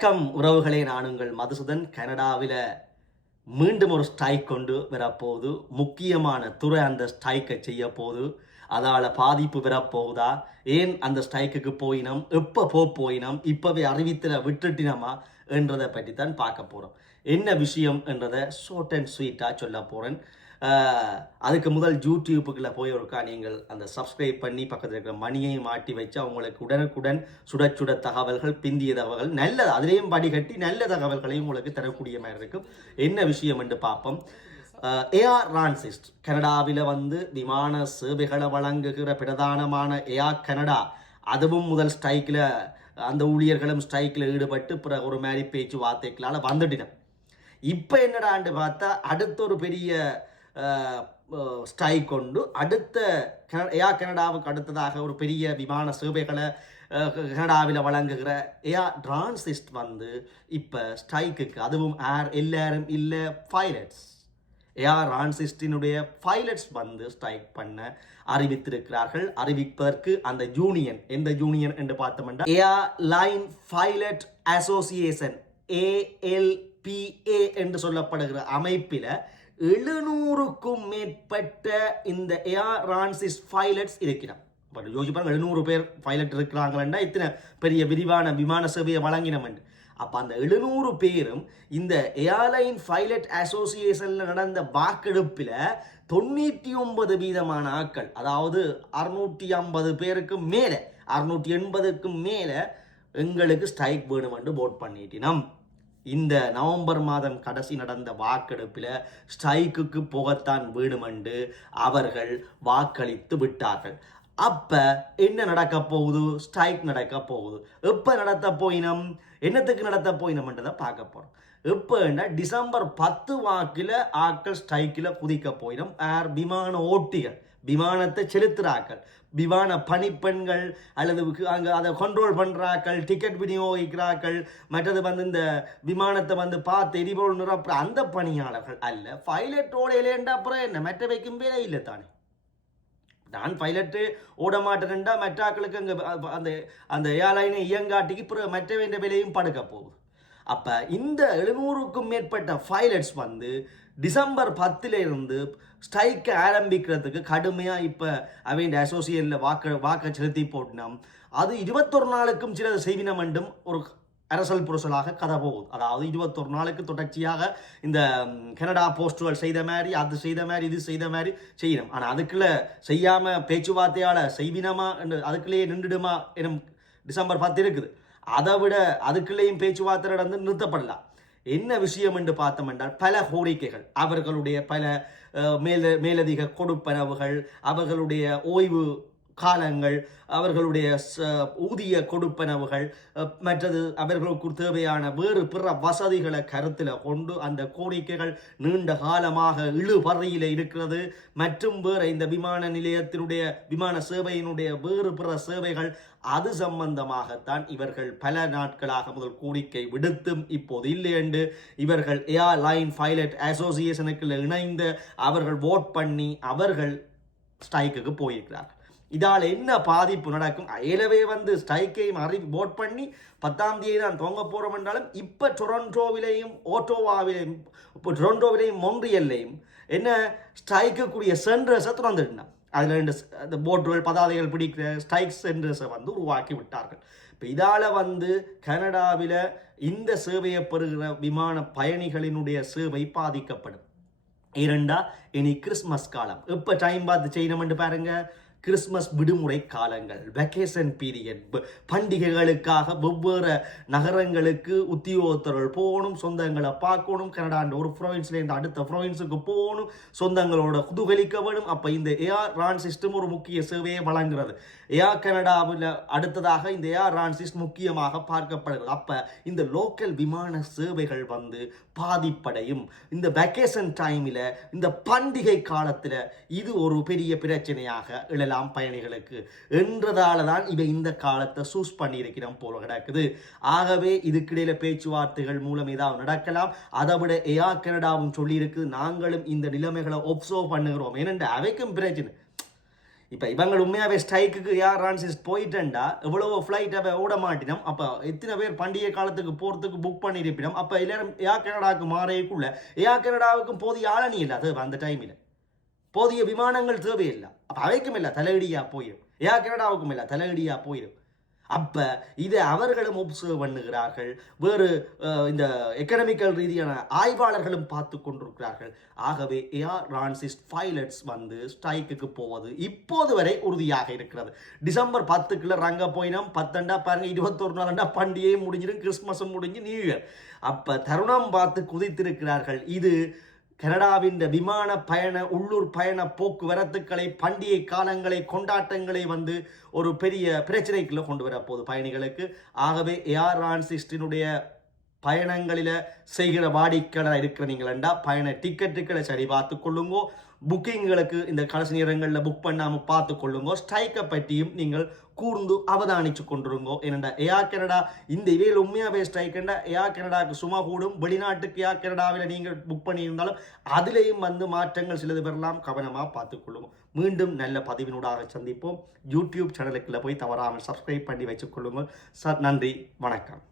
வணக்கம் உறவுகளே நான் உங்கள் மதுசூதன். கனடாவில் மீண்டும் ஒரு ஸ்ட்ரைக் கொண்டு வரப்போகுது. முக்கியமான துறை அந்த ஸ்ட்ரைக்கை செய்ய போகுது அதால் பாதிப்பு வரப்போகுதா? ஏன் அந்த ஸ்ட்ரைக்குக்கு போயினோம்? எப்போ போ போயினோம்? இப்போவே அறிவித்தில் விட்டுட்டினோமா? என்றதை பற்றி தான் பார்க்க போகிறோம் என்ன விஷயம் என்றதை ஷார்ட் அண்ட் ஸ்வீட்டாக சொல்ல போகிறேன் அதுக்கு முதல் யூடியூப்புக்குள்ளே போய் இருக்கா நீங்கள் அந்த சப்ஸ்கிரைப் பண்ணி பக்கத்தில் இருக்கிற மணியை மாட்டி வச்சு அவங்களுக்கு உடனுக்குடன் சுட சுட தகவல்கள் பிந்திய தகவல்கள் நல்ல அதுலேயும் படிகட்டி நல்ல தகவல்களையும் உங்களுக்கு தரக்கூடிய மாதிரி இருக்கும். என்ன விஷயம் என்று பார்ப்போம். ஏஆர் ரான்சிஸ்ட் கனடாவில் வந்து விமான சேவைகளை வழங்குகிற பிரதானமான ஏஆர் கனடா. அதுவும் முதல் ஸ்ட்ரைக்கில் அந்த ஊழியர்களும் ஸ்ட்ரைக்கில் ஈடுபட்டு பிற ஒரு மாதிரி பேச்சு வார்த்தைகளால் வந்துட்டினோம். இப்போ என்னடான்னு பார்த்தா அடுத்த ஒரு பெரிய ஸ்ட்ரைக் கொண்டு அடுத்த ஏயா கனடாவுக்கு அடுத்ததாக ஒரு பெரிய விமான சேவைகளை கனடாவில் வழங்குகிற ஏயா டிரான்சிஸ்ட் வந்து இப்போ ஸ்ட்ரைக்குக்கு அதுவும் ஏர் எல்லாரும் இல்லை பைலட்ஸ் ஏஆர் ரான்சிஸ்டினுடைய பைலட்ஸ் வந்து ஸ்ட்ரைக் பண்ண அறிவித்திருக்கிறார்கள். அறிவிப்பதற்கு அந்த யூனியன் எந்த யூனியன் என்று பார்த்தோம்னா ஏயா லைன் பைலட் அசோசியேஷன் ஏஎல்பிஏ என்று சொல்லப்படுகிற அமைப்பில் எழுநூறுக்கும் மேற்பட்ட இந்த ஏஆர் ரான்சிஸ் பைலட்ஸ் இருக்கிறார். இப்போ யோசிப்பாங்க எழுநூறு பேர் பைலட் இருக்கிறாங்களா இத்தனை பெரிய விரிவான விமான சேவையை வழங்கினோம் அப்போ அந்த எழுநூறு பேரும் இந்த ஏர்லைன் பைலட் அசோசியேஷனில் நடந்த வாக்கெடுப்பில் தொண்ணூற்றி ஒன்பது வீதமான ஆட்கள் அதாவது அறுநூற்றி ஐம்பது பேருக்கு மேலே அறுநூற்றி எண்பதுக்கும் மேலே எங்களுக்கு ஸ்ட்ரைக் வேணுமென்று போட் பண்ணிட்டினம். இந்த நவம்பர் மாதம் கடைசி நடந்த வாக்கெடுப்பில் ஸ்ட்ரைக்குக்கு போகத்தான் வேணுமென்று அவர்கள் வாக்களித்து விட்டார்கள். அப்போ என்ன நடக்க போகுது? ஸ்ட்ரைக் நடக்க போகுது. எப்போ நடத்த போயினம்? என்னத்துக்கு நடத்த போயினம்ன்றதை பார்க்க போகிறோம் எப்போன்னா டிசம்பர் பத்து வாக்கில் ஆட்கள் ஸ்ட்ரைக்கில் குதிக்க போயிடும் ஏர் விமான ஓட்டிகள். விமானத்தை செலுத்துகிறாக்கள் விமான பணிப்பெண்கள் அல்லது அங்கே அதை கண்ட்ரோல் பண்ணுறாக்கள் டிக்கெட் விநியோகிக்கிறாக்கள் மற்றது வந்து இந்த விமானத்தை வந்து பார்த்து எரிபொருள் நிரப்புற அந்த பணியாளர்கள் அல்ல. பைலட்டோட இல்லைண்டா அப்புறம் என்ன? மற்ற வைக்கும் வேலை இல்லை தானே? நான் பைலட்டு ஓட மாட்டேன்டா மற்றாக்களுக்கு அங்கே அந்த அந்த ஏர்லைனை இயங்காட்டிக்கு பிற மற்ற வேண்டிய விலையும் படுக்க போகுது. அப்போ இந்த எழுநூறுக்கும் மேற்பட்ட பைலட்ஸ் வந்து டிசம்பர் பத்துல இருந்து ஸ்ட்ரைக்கை ஆரம்பிக்கிறதுக்கு கடுமையாக இப்போ அவங்க அசோசியேஷனில் வாக்கு வாக்கை செலுத்தி போட்டினோம். அது இருபத்தொரு நாளுக்கும் சிலது செய்வினம் என்றும் ஒரு அரசல் புரசலாக கதை போகுது. அதாவது இருபத்தொரு நாளுக்கு தொடர்ச்சியாக இந்த கனடா போஸ்டுகள் செய்த மாதிரி அது செய்த மாதிரி இது செய்த மாதிரி செய்யணும் ஆனால் அதுக்குள்ளே செய்யாமல் பேச்சுவார்த்தையால் செய்வினமா என்று அதுக்குள்ளேயே நின்றுடுமா எனும் டிசம்பர் பத்து இருக்குது. அதை விட அதுக்குள்ளேயும் பேச்சுவார்த்தை நடந்து நிறுத்தப்படலாம். என்ன விஷயம் என்று பார்த்தோம் என்றால் பல கோரிக்கைகள் அவர்களுடைய பல மேல மேலதிக கொடுப்பனவுகள் அவர்களுடைய ஓய்வு காலங்கள் அவர்களுடைய ச- ஊதிய கொடுப்பனவுகள் மற்றது அவர்களுக்கு தேவையான வேறு பிற வசதிகளை கருத்தில் கொண்டு அந்த கோரிக்கைகள் நீண்ட காலமாக இழுபறையில் இருக்கிறது. மற்றும் வேறு இந்த விமான நிலையத்தினுடைய விமான சேவையினுடைய வேறு பிற சேவைகள் அது சம்பந்தமாகத்தான் இவர்கள் பல நாட்களாக முதல் கோரிக்கை விடுத்தும் இப்போது இல்லை என்று இவர்கள் ஏர்லைன் பைலட் அசோசியேஷனுக்குள்ள இணைந்து அவர்கள் ஓட் பண்ணி அவர்கள் ஸ்ட்ரைக்குக்கு போயிருக்கிறார்கள். இதால் என்ன பாதிப்பு நடக்கும்? ஏலவே வந்து ஸ்ட்ரைக்கையும் அறி போட் பண்ணி பத்தாம் தேதி தான் துவங்க போகிறோம் என்றாலும் இப்போ டொரண்டோவிலையும் ஓட்டோவாவிலையும் இப்போ டொரண்டோவிலையும் மொன்றியல்லையும் என்ன ஸ்ட்ரைக்குக்கூடிய சென்டர்ஸை திறந்துட்டான். அதில் ரெண்டு அந்த போட்டுகள் பதாதைகள் பிடிக்கிற ஸ்ட்ரைக் சென்டர்ஸை வந்து உருவாக்கி விட்டார்கள். இப்போ இதால் வந்து கனடாவில் இந்த சேவையை பெறுகிற விமான பயணிகளினுடைய சேவை பாதிக்கப்படும். இரண்டா இனி கிறிஸ்மஸ் காலம். எப்போ டைம் பார்த்து செய்யணும்னு பாருங்கள் கிறிஸ்மஸ் விடுமுறை காலங்கள் வெக்கேஷன் பீரியட் பண்டிகைகளுக்காக வெவ்வேறு நகரங்களுக்கு உத்தியோகத்தர்கள் போகணும் சொந்தங்களை பார்க்கணும். கனடாண்ட ஒரு ப்ரொவின்ஸ்லேருந்து அடுத்த ப்ரொவின்ஸுக்கு போகணும். சொந்தங்களோட குதூகலிக்க வேணும். அப்போ இந்த ஏஆர் ரான் சிஸ்டம் ஒரு முக்கிய சேவையை வழங்குறது. ஏஆர் கனடாவில் அடுத்ததாக இந்த ஏஆர் ரான் சிஸ்டம் முக்கியமாக பார்க்கப்படுகிறது. அப்போ இந்த லோக்கல் விமான சேவைகள் வந்து பாதிப்படையும். இந்த வெக்கேஷன் டைமில் இந்த பண்டிகை காலத்தில் இது ஒரு பெரிய பிரச்சனையாக எழலாம் பயணிகளுக்கு. என்றதால தான் இவை இந்த காலத்தை சூஸ் பண்ணியிருக்கிறோம் போல கிடக்குது. ஆகவே இதுக்கிடையில பேச்சுவார்த்தைகள் மூலம் ஏதாவது நடக்கலாம். அதை விட ஏஆ கனடாவும் சொல்லியிருக்கு. நாங்களும் இந்த நிலைமைகளை ஒப்சர்வ் பண்ணுகிறோம். ஏனென்று அவைக்கும் பிரச்சனை. இப்போ இவங்க உண்மையாகவே ஸ்ட்ரைக்குக்கு யார் ரான்சிஸ் போயிட்டேன்டா. எவ்வளவோ ஃப்ளைட் அவ ஓட மாட்டினோம். அப்போ எத்தனை பேர் பண்டிகை காலத்துக்கு போகிறதுக்கு புக் பண்ணியிருப்பினோம். அப்போ எல்லாரும் ஏர் கனடாவுக்கு மாறைக்குள்ள ஏர் கனடாவுக்கும் போதிய ஆளணி இல்லை. அது அந்த டைமில் போதிய விமானங்கள் தேவையில்லை. அப்போ அவைக்கும் இல்லை தலையடியாக போயிடும் ஏர் கனடாவுக்கும் இல்லை தலையடியாக போயிடும் அப்போ இதை அவர்களும் ஒப்சர்வ் பண்ணுகிறார்கள். வேறு இந்த எக்கனமிக்கல் ரீதியான ஆய்வாளர்களும் பார்த்து கொண்டிருக்கிறார்கள். ஆகவே ஏஆர் ரான்சிஸ் பைலட்ஸ் வந்து ஸ்ட்ரைக்குக்கு போவது இப்போது வரை உறுதியாக இருக்கிறது. டிசம்பர் பத்துக்குள்ள ரங்க போயினோம் பத்தண்டா பாருங்க இருபத்தொரு நாளண்டா பண்டிகையும் முடிஞ்சிடும் கிறிஸ்மஸும் முடிஞ்சு நியூ இயர். அப்போ தருணம் பார்த்து குதித்திருக்கிறார்கள். இது கனடாவின் இந்த விமான பயண உள்ளூர் பயண போக்குவரத்துக்களை பண்டிகை காலங்களை கொண்டாட்டங்களை வந்து ஒரு பெரிய பிரச்சனைக்குள்ள கொண்டு வரப்போகுது பயணிகளுக்கு. ஆகவே ஏஆர் ரான்சிஸ்டினுடைய பயணங்களில் செய்கிற வாடிக்கையாளராக இருக்கிற நீங்களா பயண டிக்கெட்டுகளை சரி பார்த்து கொள்ளுங்கோ. புக்கிங்களுக்கு இந்த கடைசி நேரங்களில் புக் பண்ணாமல் பார்த்து கொள்ளுங்கோ ஸ்ட்ரைக்கை பற்றியும் நீங்கள் கூர்ந்து அவதானிச்சு கொண்டிருங்கோ. ஏனண்டா ஏயா கனடா இந்த இவையில் உண்மையாகவே ஸ்ட்ரைக்குண்டா ஏயா கனடாவுக்கு சும்மா கூடும். வெளிநாட்டுக்கு ஏயா கனடாவில் நீங்கள் புக் பண்ணியிருந்தாலும் அதிலேயும் வந்து மாற்றங்கள் சிலது பெறலாம் கவனமாக பார்த்துக்கொள்ளுங்க. மீண்டும் நல்ல பதிவினூடாக சந்திப்போம். யூடியூப் சேனலுக்குள்ளே போய் தவறாமல் சப்ஸ்கிரைப் பண்ணி வச்சுக்கொள்ளுங்கள் சார் நன்றி. வணக்கம்.